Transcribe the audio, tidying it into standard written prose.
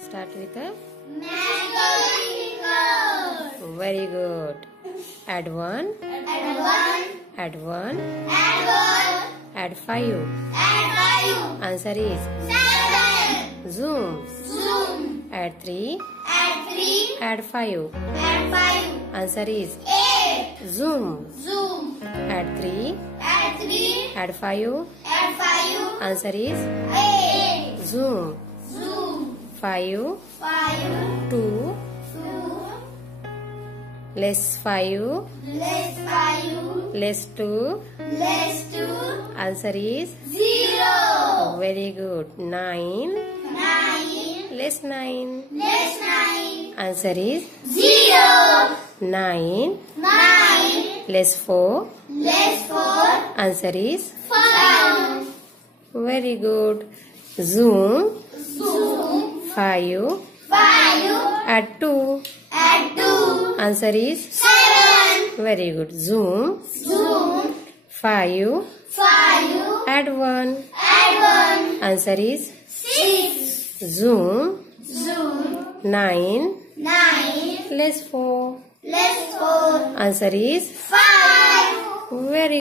Start with a magical finger. very good. Add 1. Add 1. Add 1. Add 1. Add 5. Add 5. Answer is 7. zoom. Zoom. Add 3. Add 3. Add 5. Add 5. Answer is 8. zoom. Zoom. Add 3. Add 3. Add 5. Add 5. Answer is 8. zoom. Zoom. 5. 5. 2. 2. Less 5. Less 5. Less 2. Less 2. Answer is 0. very good. 9. 9. Less 9. Less 9. Answer is 0. 9. 9. Less 4. Less 4. Answer is 5. very good. Zoom. Zoom. 5. 5. Add 2. Add 2. Answer is 7. very good. Zoom. Zoom. 5. 5. Add 1. Add 1. Answer is 6. zoom. Zoom. 9. 9. Less 4. Less 4. Answer is 5. very